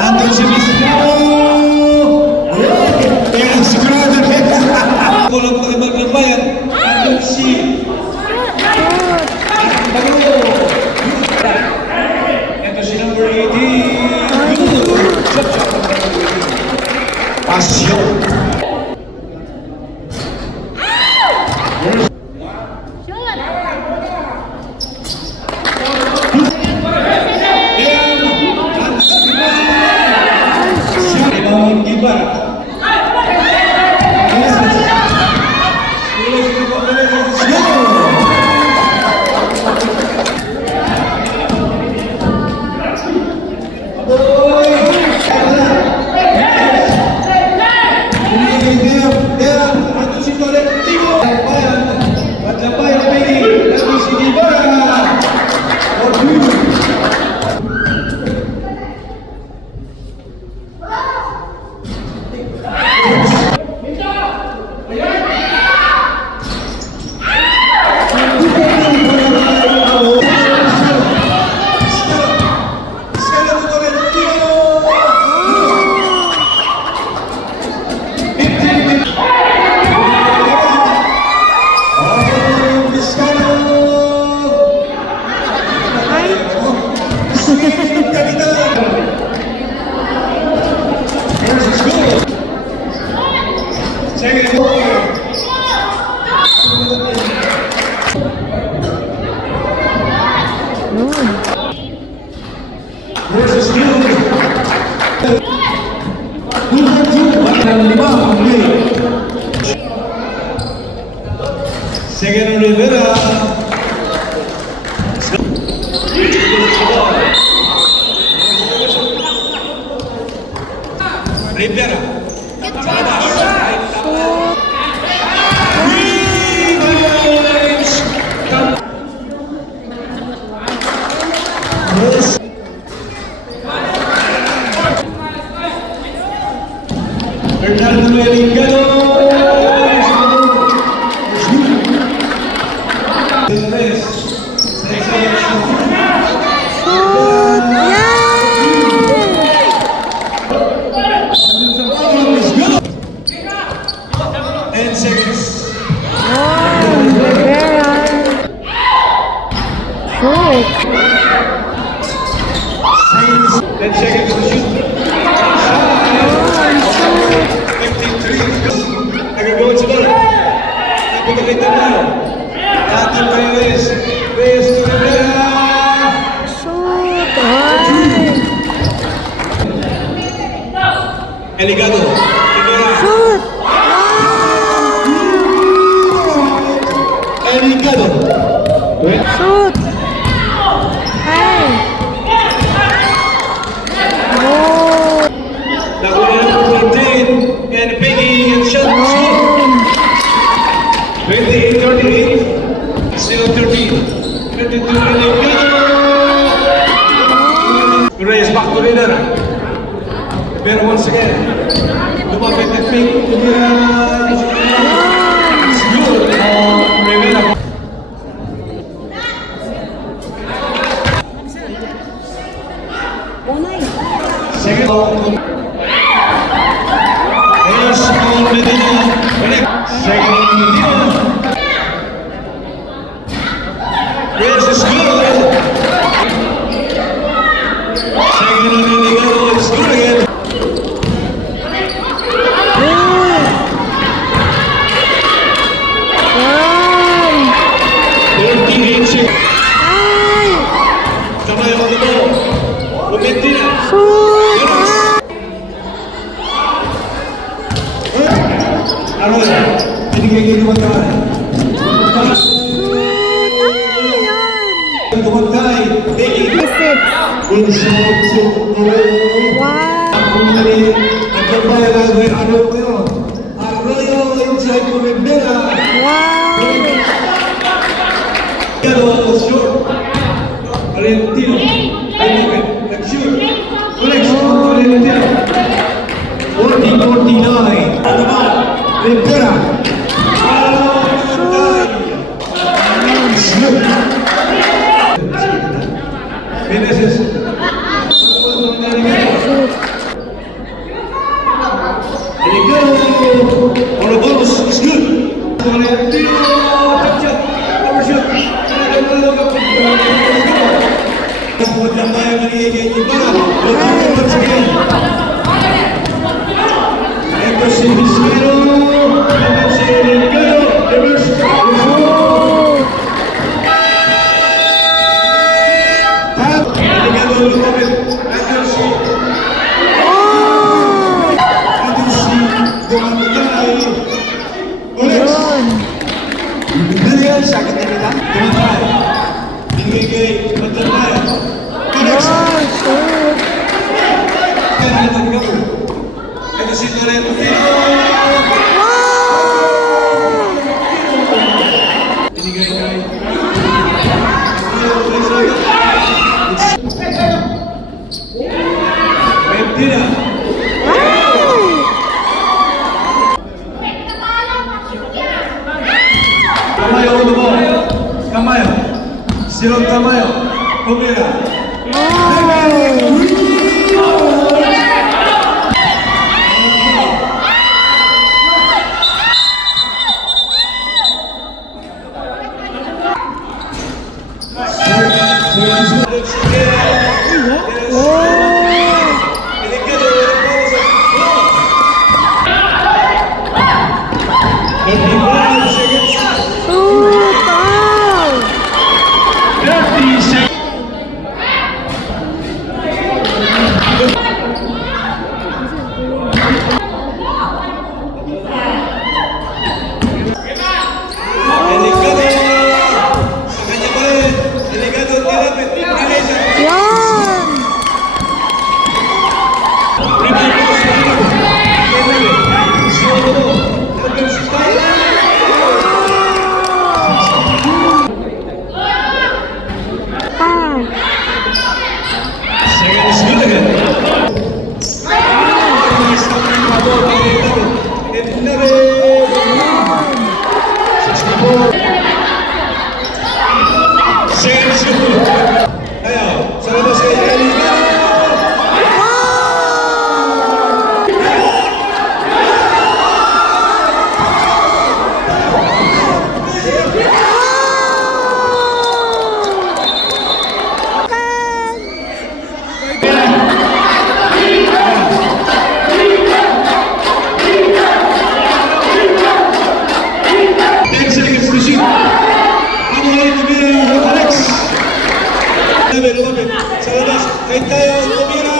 Andun si Mister. Ayan, sigurado. Walang pakibag ng bayan. Andun si ito si number 18. Pasyon. Second Rivera. Rivera. Bernardo Elingado. Eligado. Shoot! Eligado. Shoot! Hey! Oh! Nakuha ng 14 and Peggy and shot. 28-38. Still 13. 22 Eligado. Reyes back to leader. Pero once again, lumapit na Pink. Good. Rivera. Second. There's Medina. Second Medina. There's the score. Second Medina. It's good again. Valentino, Rivera. Meneses. Delicado. On the bonus is good. Valentino Tapjat. Overshoot. Buat tambah yang meninggi Ibarra. Once again. Entonces, Isidro. Delicado. Reverse. Sakit na nila. Tumatay. Binigay. Tumatay. Connection. Kaya nagagawa ko. Ito si Torrentino. Binigay kay. Mentira. Tamayo on the ball. Tamayo. Silong Tamayo. Kumira. Sa labas, kay tayo, tumira!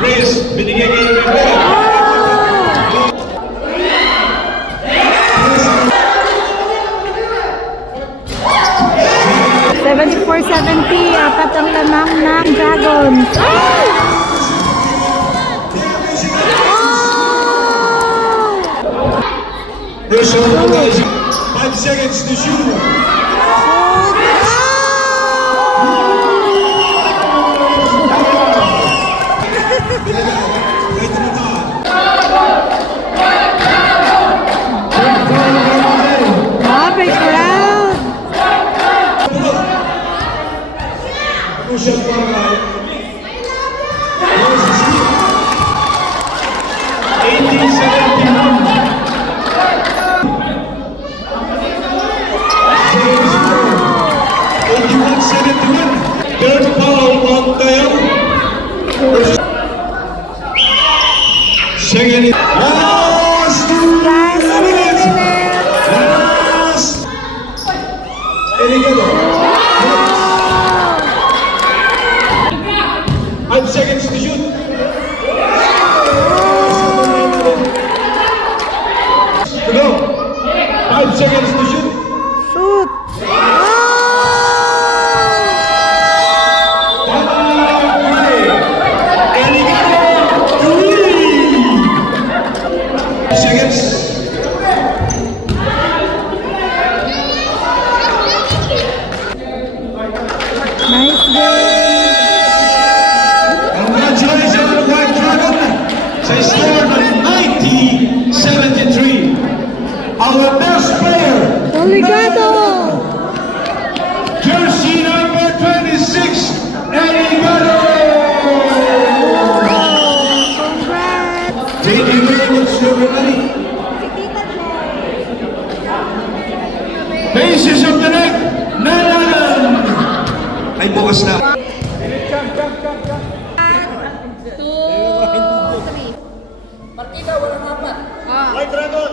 Reyes, binigay kay Rivera. 74-70, apat ang lamang ng Dragons. First shot, 5 seconds to shoot. Grabe, crowd! Shot para kay 18-71. Third foul on Tayo. Second. Last 2 minutes. Last. Delicado. 5 seconds to shoot. To go. 5 seconds to shoot. Shoot! Seconds. your memory. Basis of the night, Nalan! Ay, bukas na. Partida, walang apat. White Dragon!